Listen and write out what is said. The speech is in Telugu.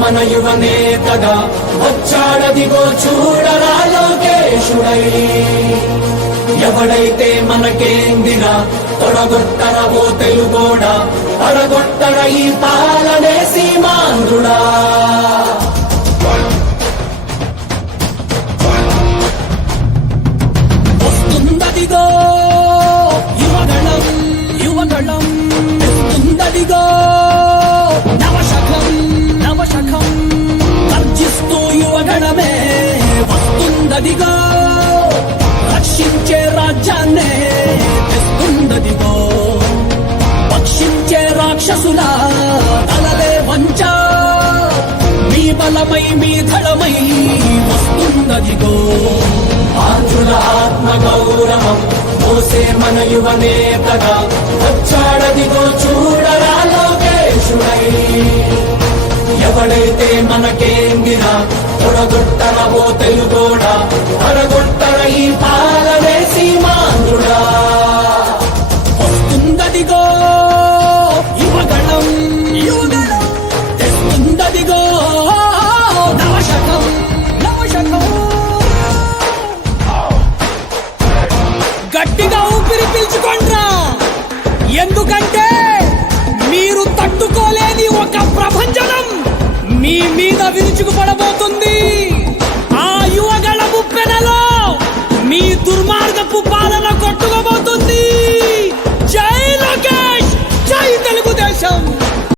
మన యువనేతగా వచ్చాడదిగో చూడరా లోకేశుడై. ఎవడైతే మనకేందిన తొడగొట్టర ఓ తెలుగోడా, పడగొట్టర ఈ పాలనే సీమాంధ్రుడా. వస్తుందదిగో యువగళం యువగళం, వస్తుందదిగో నవశకం నవశకం, గర్జిస్తూ యువగణమే వస్తుందదిగో, రక్షించే రాజ్యాన్నే తెస్తుందదిగో, పక్షించే రాక్షసుల తలలే వంచ, మీ బలమై మీ ధళమై వస్తుందదిగో. ఆంధ్రుల ఆత్మ గౌరవం మోసే మన యువనేతగా వచ్చాడదిగో చూడరా లోకేశుడై. ఎవడైతే మనకేందిన తొడగొట్టర ఓ తెలుగోడా, పడగొట్టర ఈ